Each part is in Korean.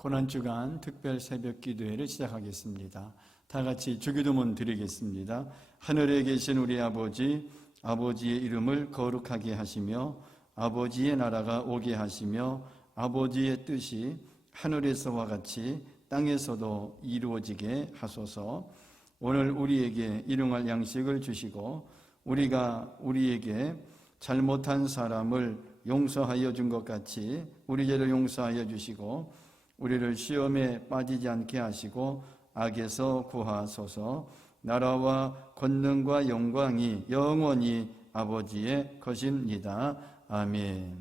고난주간 특별 새벽 기도회를 시작하겠습니다. 다 같이 주기도문 드리겠습니다. 하늘에 계신 우리 아버지, 아버지의 이름을 거룩하게 하시며 아버지의 나라가 오게 하시며 아버지의 뜻이 하늘에서와 같이 땅에서도 이루어지게 하소서. 오늘 우리에게 일용할 양식을 주시고 우리가 우리에게 잘못한 사람을 용서하여 준 것 같이 우리 죄를 용서하여 주시고 우리를 시험에 빠지지 않게 하시고 악에서 구하소서. 나라와 권능과 영광이 영원히 아버지의 것입니다. 아멘.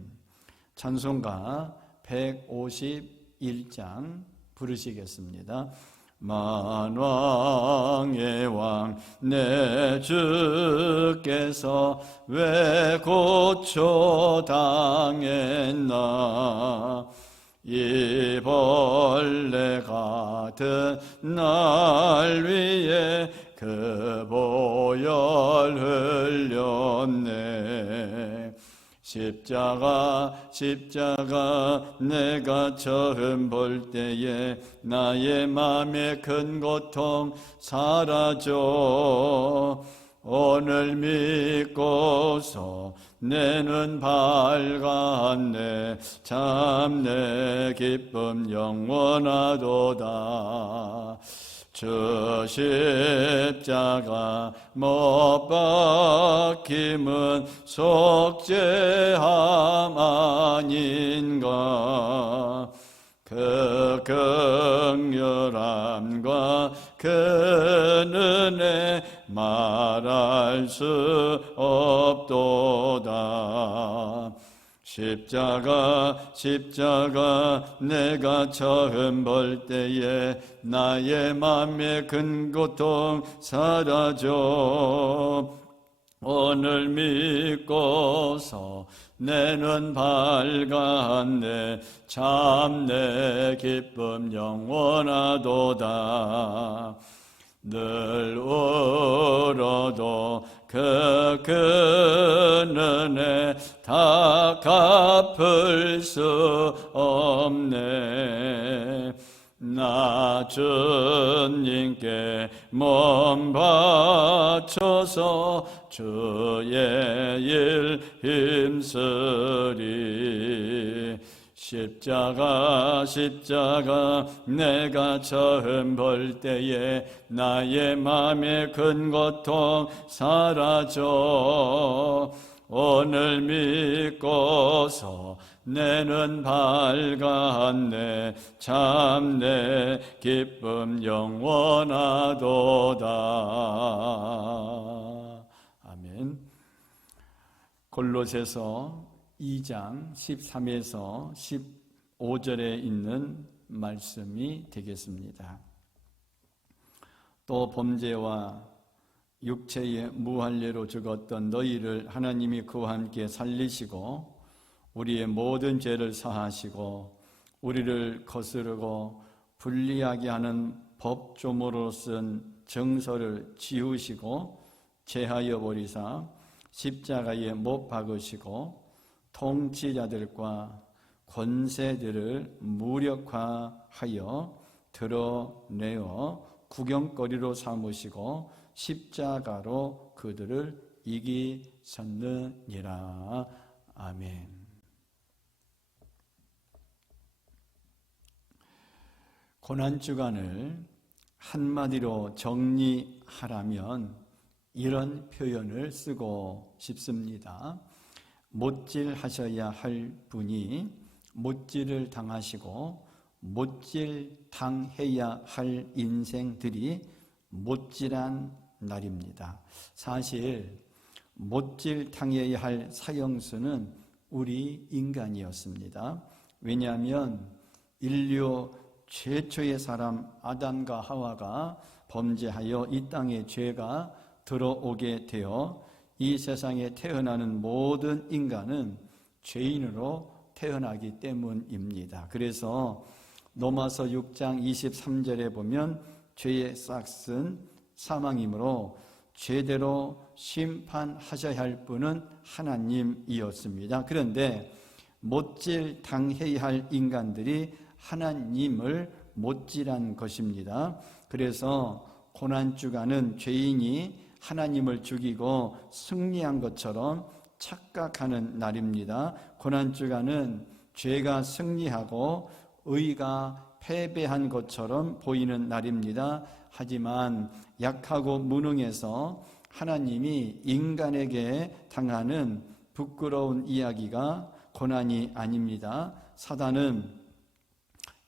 찬송가 151장 부르시겠습니다. 만왕의 왕 내 주께서 왜 고초당했나. 이 벌레 같은 날 위에 그 보혈 흘렸네. 십자가 내가 처음 볼 때에 나의 맘의 큰 고통 사라져. 오늘 믿고서 내 눈 밝았네. 참 내 기쁨 영원하도다. 주 십자가 못 박힘은 속죄함 아닌가. 그 긍휼함과 그 은혜 말할 수 없도다. 십자가 내가 처음 볼 때에 나의 맘의 큰 고통 사라져. 오늘 믿고서 내 눈 밝았네. 참 내 기쁨 영원하도다. 늘 울어도 그 은혜 다 갚을 수 없네. 나 주님께 몸 바쳐서 주의 일 힘쓰리. 십자가 내가 처음 볼 때에 나의 맘의 큰 고통 사라져. 오늘 믿고서 내 눈 밝았네. 참 내 기쁨 영원하도다. 아멘. 골로새서 2장 13에서 15절에 있는 말씀이 되겠습니다. 또 범죄와 육체의 무할례로 죽었던 너희를 하나님이 그와 함께 살리시고 우리의 모든 죄를 사하시고 우리를 거스르고 불리하게 하는 법조문으로 쓴 정서를 지우시고 제하여 버리사 십자가에 못 박으시고 통치자들과 권세들을 무력화하여 드러내어 구경거리로 삼으시고 십자가로 그들을 이기셨느니라. 아멘. 고난주간을 한마디로 정리하라면 이런 표현을 쓰고 싶습니다. 못질하셔야 할 분이 못질을 당하시고 못질 당해야 할 인생들이 못질한 날입니다. 사실 못질 당해야 할 사형수는 우리 인간이었습니다. 왜냐하면 인류 최초의 사람 아담과 하와가 범죄하여 이 땅에 죄가 들어오게 되어 이 세상에 태어나는 모든 인간은 죄인으로 태어나기 때문입니다. 그래서 로마서 6장 23절에 보면 죄의 싹은 사망이므로 제대로 심판하셔야 할 분은 하나님이었습니다. 그런데 못질 당해야 할 인간들이 하나님을 못질한 것입니다. 그래서 고난주간은 죄인이 하나님을 죽이고 승리한 것처럼 착각하는 날입니다. 고난주간은 죄가 승리하고 의가 패배한 것처럼 보이는 날입니다. 하지만 약하고 무능해서 하나님이 인간에게 당하는 부끄러운 이야기가 고난이 아닙니다. 사단은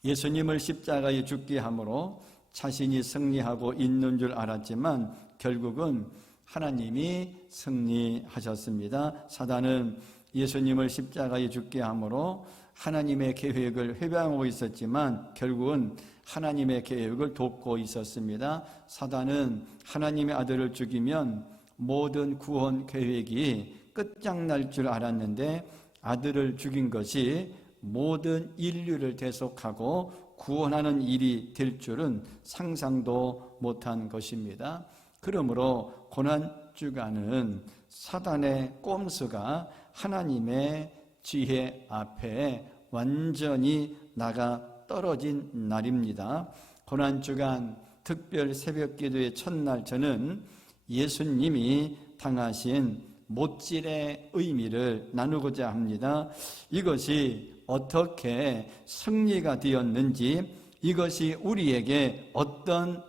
예수님을 십자가에 죽게 함으로 자신이 승리하고 있는 줄 알았지만 결국은 하나님이 승리하셨습니다. 사단은 예수님을 십자가에 죽게 함으로 하나님의 계획을 회방하고 있었지만 결국은 하나님의 계획을 돕고 있었습니다. 사단은 하나님의 아들을 죽이면 모든 구원 계획이 끝장날 줄 알았는데 아들을 죽인 것이 모든 인류를 대속하고 구원하는 일이 될 줄은 상상도 못한 것입니다. 그러므로 고난주간은 사단의 꼼수가 하나님의 지혜 앞에 완전히 나가 떨어진 날입니다. 고난주간 특별 새벽기도의 첫날 저는 예수님이 당하신 못질의 의미를 나누고자 합니다. 이것이 어떻게 승리가 되었는지, 이것이 우리에게 어떤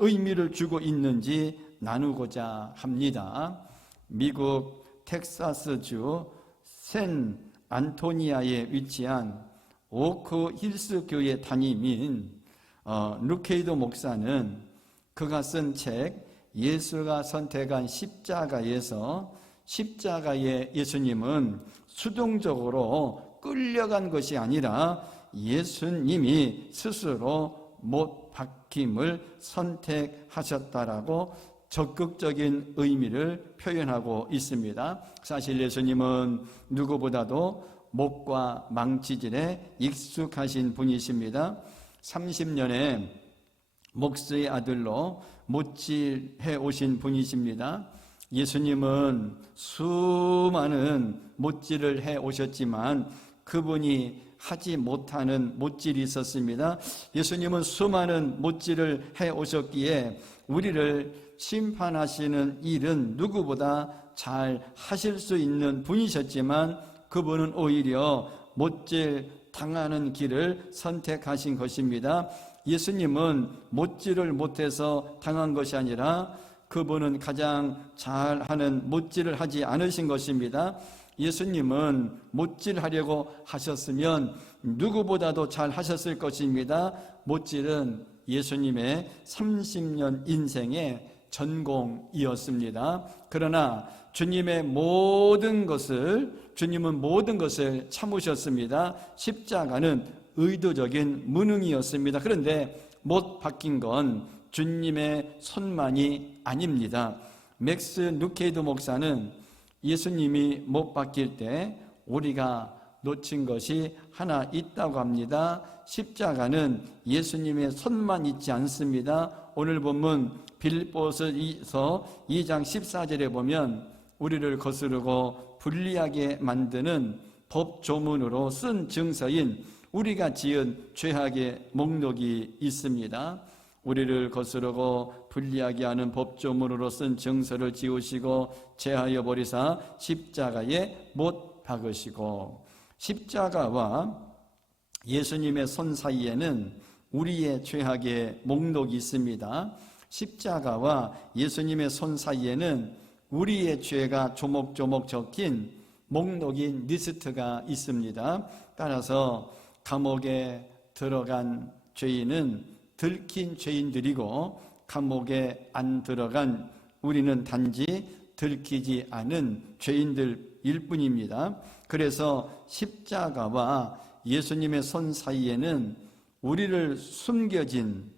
의미를 주고 있는지 나누고자 합니다. 미국 텍사스주 샌 안토니아에 위치한 오크 힐스 교회 담임인 루케이도 목사는 그가 쓴 책 예수가 선택한 십자가에서 십자가에 예수님은 수동적으로 끌려간 것이 아니라 예수님이 스스로 못 박힘을 선택하셨다라고 적극적인 의미를 표현하고 있습니다. 사실 예수님은 누구보다도 목과 망치질에 익숙하신 분이십니다. 30년의 목수의 아들로 못질해 오신 분이십니다. 예수님은 수많은 못질을 해 오셨지만 그분이 하지 못하는 못질이 있었습니다. 예수님은 수많은 못질을 해 오셨기에 우리를 심판하시는 일은 누구보다 잘 하실 수 있는 분이셨지만 그분은 오히려 못질 당하는 길을 선택하신 것입니다. 예수님은 못질을 못해서 당한 것이 아니라 그분은 가장 잘하는 못질을 하지 않으신 것입니다. 예수님은 못질하려고 하셨으면 누구보다도 잘 하셨을 것입니다. 못질은 예수님의 30년 인생의 전공이었습니다. 그러나 주님은 모든 것을 참으셨습니다. 십자가는 의도적인 무능이었습니다. 그런데 못 박힌 건 주님의 손만이 아닙니다. 맥스 누케이드 목사는 예수님이 못 박힐 때 우리가 놓친 것이 하나 있다고 합니다. 십자가는 예수님의 손만 있지 않습니다. 오늘 본문 빌립보서 2장 14절에 보면 우리를 거스르고 불리하게 만드는 법조문으로 쓴 증서인 우리가 지은 죄악의 목록이 있습니다. 우리를 거스르고 불리하게 하는 법조문으로 쓴 증서를 지우시고 제하여 버리사 십자가에 못 박으시고, 십자가와 예수님의 손 사이에는 우리의 죄악의 목록이 있습니다. 십자가와 예수님의 손 사이에는 우리의 죄가 조목조목 적힌 목록인 리스트가 있습니다. 따라서 감옥에 들어간 죄인은 들킨 죄인들이고 감옥에 안 들어간 우리는 단지 들키지 않은 죄인들일 뿐입니다. 그래서 십자가와 예수님의 손 사이에는 우리의 숨겨진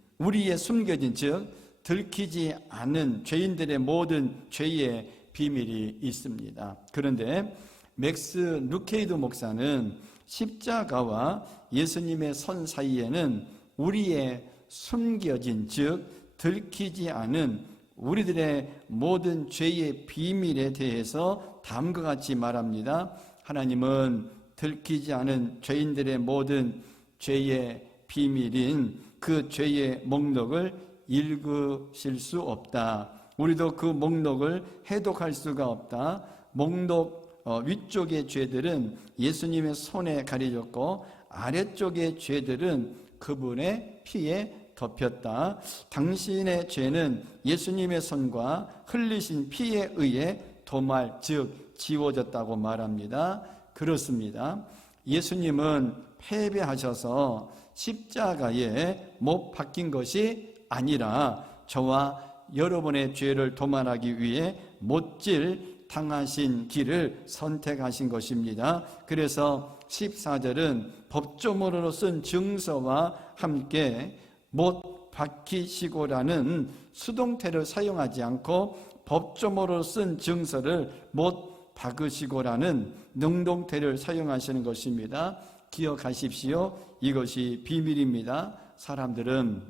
즉 들키지 않은 죄인들의 모든 죄의 비밀이 있습니다. 그런데 맥스 누케이드 목사는 십자가와 예수님의 손 사이에는 우리의 숨겨진 즉 들키지 않은 우리들의 모든 죄의 비밀에 대해서 다음과 같이 말합니다. 하나님은 들키지 않은 죄인들의 모든 죄의 비밀인 그 죄의 목록을 읽으실 수 없다. 우리도 그 목록을 해독할 수가 없다. 목록 위쪽의 죄들은 예수님의 손에 가려졌고 아래쪽의 죄들은 그분의 피에 덮였다. 당신의 죄는 예수님의 손과 흘리신 피에 의해 도말, 즉 지워졌다고 말합니다. 그렇습니다. 예수님은 패배하셔서 십자가에 못 박힌 것이 아니라 저와 여러분의 죄를 도말하기 위해 못질 당하신 길을 선택하신 것입니다. 그래서 14절은 법조문으로 쓴 증서와 함께 못 박히시고라는 수동태를 사용하지 않고 법조문으로 쓴 증서를 못 박으시고라는 능동태를 사용하시는 것입니다. 기억하십시오. 이것이 비밀입니다. 사람들은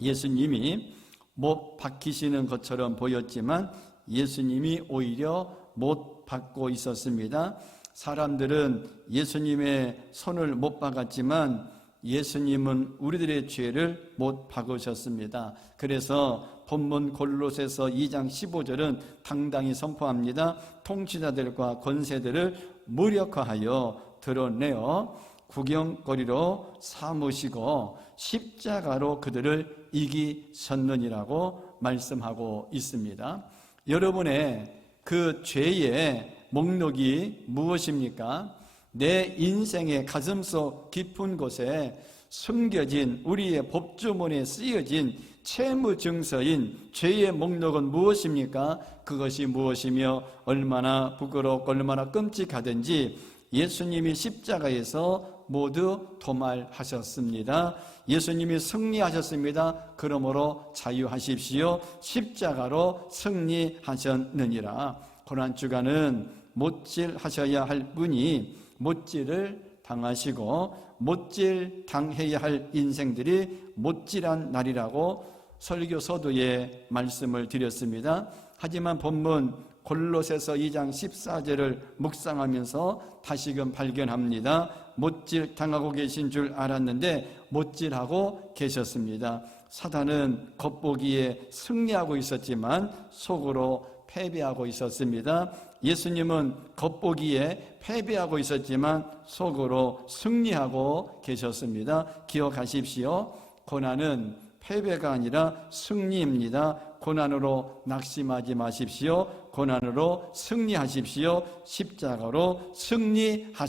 예수님이 못 박히시는 것처럼 보였지만 예수님이 오히려 못 박고 있었습니다. 사람들은 예수님의 손을 못 박았지만 예수님은 우리들의 죄를 못 박으셨습니다. 그래서 본문 골로새서 2장 15절은 당당히 선포합니다. 통치자들과 권세들을 무력화하여 드러내어 구경거리로 삼으시고 십자가로 그들을 이기셨느니라고 말씀하고 있습니다. 여러분의 그 죄의 목록이 무엇입니까? 내 인생의 가슴속 깊은 곳에 숨겨진 우리의 법조문에 쓰여진 채무증서인 죄의 목록은 무엇입니까? 그것이 무엇이며 얼마나 부끄럽고 얼마나 끔찍하든지 예수님이 십자가에서 모두 도말하셨습니다. 예수님이 승리하셨습니다. 그러므로 자유하십시오. 십자가로 승리하셨느니라. 고난주간은 못질하셔야 할 분이 못질을 당하시고 못질 당해야 할 인생들이 못질한 날이라고 설교 서두에 말씀을 드렸습니다. 하지만 본문 골로새서 2장 14절을 묵상하면서 다시금 발견합니다. 못질 당하고 계신 줄 알았는데 못질하고 계셨습니다. 사단은 겉보기에 승리하고 있었지만 속으로 패배하고 있었습니다. 예수님은 겉보기에 패배하고 있었지만 속으로 승리하고 계셨습니다. 기억하십시오. 고난은 패배가 아니라 승리입니다. 고난으로 낙심하지 마십시오. 고난으로 승리하십시오. 십자가로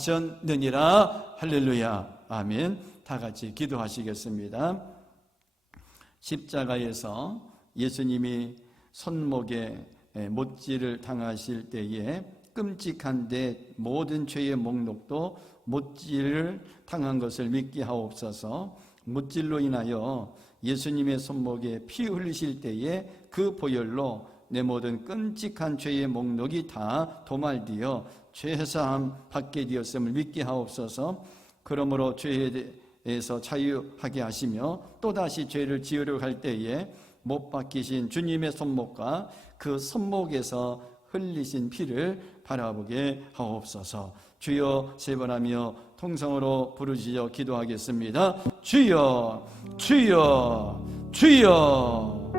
승리하셨느니라. 할렐루야. 아멘. 다 같이 기도하시겠습니다. 십자가에서 예수님이 손목에 못질을 당하실 때에 끔찍한데 모든 죄의 목록도 못질을 당한 것을 믿게 하옵소서. 못질로 인하여 예수님의 손목에 피 흘리실 때에 그 보혈로 내 모든 끔찍한 죄의 목록이 다 도말되어 죄사함 받게 되었음을 믿게 하옵소서. 그러므로 죄에 대해서 자유하게 하시며 또다시 죄를 지으려고 할 때에 못 박히신 주님의 손목과 그 손목에서 흘리신 피를 바라보게 하옵소서. 주여 세 번 하며 통성으로 부르짖어 기도하겠습니다. 주여 주여 주여.